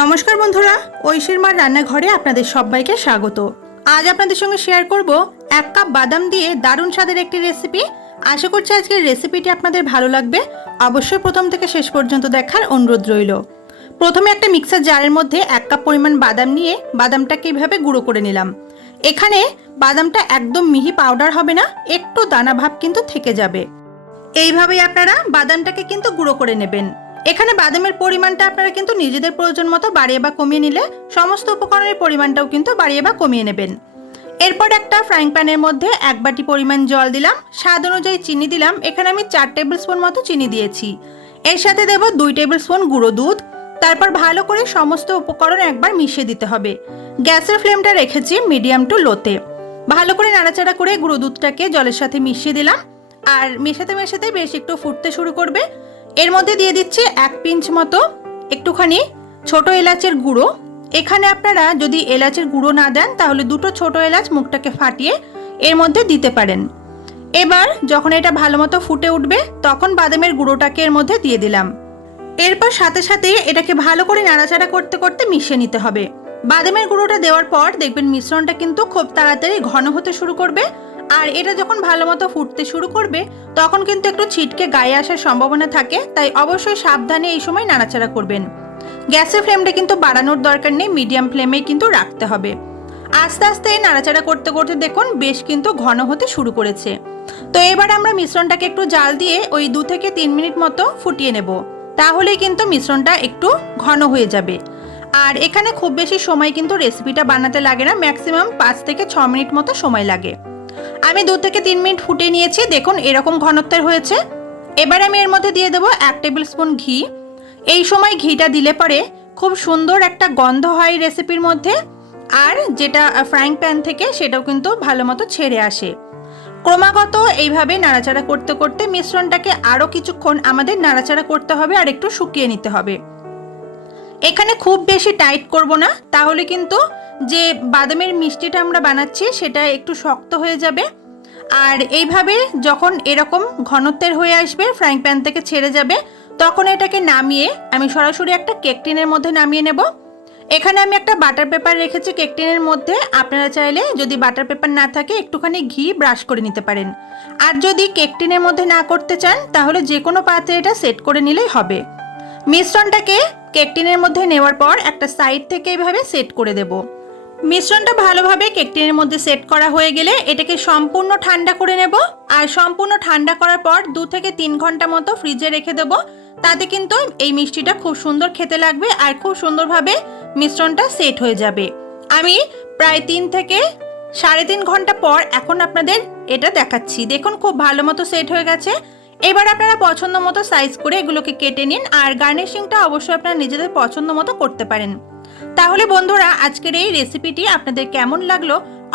নমস্কার বন্ধুরা, ঐশীর মার রান্নাঘরে আপনাদের সবাইকে স্বাগত। আজ আপনাদের সঙ্গে শেয়ার করব এক কাপ বাদাম দিয়ে দারুণ স্বাদের একটি রেসিপি আশা করছি আজকের রেসিপিটি আপনাদের ভালো লাগবে। অবশ্যই প্রথম থেকে শেষ পর্যন্ত দেখার অনুরোধ রইল। প্রথমে একটা মিক্সার জারের মধ্যে এক কাপ পরিমাণ বাদাম নিয়ে বাদামটাকে এইভাবে গুঁড়ো করে নিলাম। এখানে বাদামটা একদম মিহি পাউডার হবে না, একটু দানা ভাব কিন্তু থেকে যাবে। এইভাবেই আপনারা বাদামটাকে কিন্তু গুঁড়ো করে নেবেন। এখানে বাদামের পরিমাণটা আপনারা কিন্তু নিজেদের প্রয়োজন মতো বাড়িয়ে বা কমিয়ে নিলে সমস্ত উপকরণের পরিমাণটাও কিন্তু বাড়িয়ে বা কমিয়ে নেবেন। এরপর একটা ফ্রাইং প্যানের মধ্যে এক বাটি পরিমাণ জল দিলাম, স্বাদ অনুযায়ী চিনি দিলাম, এখানে আমি চার টেবিল স্পুন মতো চিনি দিয়েছি। এর সাথে দেব দুই টেবিল স্পুন গুঁড়ো দুধ, তারপর ভালো করে সমস্ত উপকরণ একবার মিশিয়ে দিতে হবে। গ্যাসের ফ্লেমটা রেখেছি মিডিয়াম টু লোতে। ভালো করে নাড়াচাড়া করে গুঁড়ো দুধটাকে জলের সাথে মিশিয়ে দিলাম, আর মেশাতে মেশাতে বেশ একটু ফুটতে শুরু করবে। এর মধ্যে দিয়ে দিচ্ছি এক পিঞ্চ মতো একটুখানি ছোট এলাচের গুঁড়ো। এখানে আপনারা যদি এলাচের গুঁড়ো না দেন, তাহলে দুটো ছোট এলাচ মুখটাকে ফাটিয়ে এর মধ্যে দিতে পারেন। এবার যখন এটা ভালো মতো ফুটে উঠবে, তখন বাদামের গুঁড়োটাকে এর মধ্যে দিয়ে দিলাম। এরপর সাথে সাথে এটাকে ভালো করে নাড়াচাড়া করতে করতে মিশিয়ে নিতে হবে। বাদামের গুঁড়োটা দেওয়ার পর দেখবেন মিশ্রণটা কিন্তু খুব তাড়াতাড়ি ঘন হতে শুরু করবে। আর এটা যখন ভালো মতো ফুটতে শুরু করবে, তখন কিন্তু একটু ছিটকে গায়ে আসার সম্ভাবনা থাকে, তাই অবশ্যই সাবধানে এই সময় নাড়াচাড়া করবেন। গ্যাসের ফ্লেমটা কিন্তু বাড়ানোর দরকার নেই, মিডিয়াম ফ্লেমেই কিন্তু রাখতে হবে। আস্তে আস্তে নাড়াচাড়া করতে করতে দেখুন, বেশ কিন্তু ঘন হতে শুরু করেছে। তো এবার আমরা মিশ্রণটাকে একটু জাল দিয়ে ওই দু থেকে তিন মিনিট মতো ফুটিয়ে নেব। তাহলেই কিন্তু মিশ্রণটা একটু ঘন হয়ে যাবে। আর এখানে খুব বেশি সময় কিন্তু রেসিপিটা বানাতে লাগে না ম্যাক্সিমাম পাঁচ থেকে ছ মিনিট মতো সময় লাগে। আমি দু থেকে তিন মিনিট ফুটে নিয়েছি। দেখুন, এরকম ঘনত্বের হয়েছে। এবার আমি এর মধ্যে দিয়ে দেবো এক টেবিল স্পুন ঘি। এই সময় ঘিটা দিলে পরে খুব সুন্দর একটা গন্ধ হয় রেসিপির মধ্যে। আর যেটা ফ্রাইং প্যান থেকে সেটাও কিন্তু ভালো মতো ছেড়ে আসে। ক্রমাগত এইভাবে নাড়াচাড়া করতে করতে মিশ্রণটাকে আরও কিছুক্ষণ আমাদের নাড়াচাড়া করতে হবে আর একটু শুকিয়ে নিতে হবে। এখানে খুব বেশি টাইট করব না, তাহলে কিন্তু যে বাদামের মিষ্টিটা আমরা বানাচ্ছি সেটা একটু শক্ত হয়ে যাবে। আর এইভাবে যখন এরকম ঘনত্বের হয়ে আসবে ফ্রাইং প্যান থেকে ছেড়ে যাবে, তখন এটাকে নামিয়ে আমি সরাসরি একটা কেক টিনের মধ্যে নামিয়ে নেব। এখানে আমি একটা বাটার পেপার রেখেছি কেক টিনের মধ্যে। আপনারা চাইলে যদি বাটার পেপার না থাকে, একটুখানি ঘি ব্রাশ করে নিতে পারেন। আর যদি কেক টিনের মধ্যে না করতে চান, তাহলে যে কোনো পাত্রে এটা সেট করে নিলেই হবে। মিশ্রণটাকে কেক টিনের মধ্যে নেওয়ার পর একটা সাইড থেকে এভাবে সেট করে দেব। মিশ্রণটা ভালোভাবে কেক টিনের মধ্যে সেট করা হয়ে গেলে এটাকে সম্পূর্ণ ঠান্ডা করে নেব। আর সম্পূর্ণ ঠান্ডা করার পর দু থেকে তিন ঘণ্টা মতো ফ্রিজে রেখে দেব। তাতে কিন্তু এই মিষ্টিটা খুব সুন্দর খেতে লাগবে আর খুব সুন্দরভাবে মিশ্রণটা সেট হয়ে যাবে। আমি প্রায় তিন থেকে সাড়ে তিন ঘণ্টা পর এখন আপনাদের এটা দেখাচ্ছি। দেখুন খুব ভালো মতো সেট হয়ে গেছে। এবার আপনারা পছন্দ মতো সাইজ করে এগুলোকে কেটে নিন। আর গার্নিশিংটা অবশ্যই আপনারা নিজেদের পছন্দ মতো করতে পারেন। তাহলে বন্ধুরা, আজকের এই রেসিপিটি আপনাদের কেমন লাগল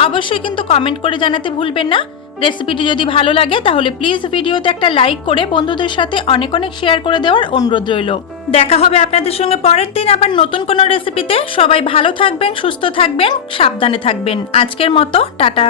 অবশ্যই কিন্তু কমেন্ট করে জানাতে ভুলবেন না। রেসিপিটি যদি ভালো লাগে, তাহলে প্লিজ ভিডিওতে একটা লাইক করে বন্ধুদের সাথে অনেক অনেক শেয়ার করে দেওয়ার অনুরোধ রইল। দেখা হবে আপনাদের সঙ্গে পরের দিন আবার নতুন কোনো রেসিপিতে সবাই ভালো থাকবেন, সুস্থ থাকবেন, সাবধানে থাকবেন। আজকের মতো, টাটা।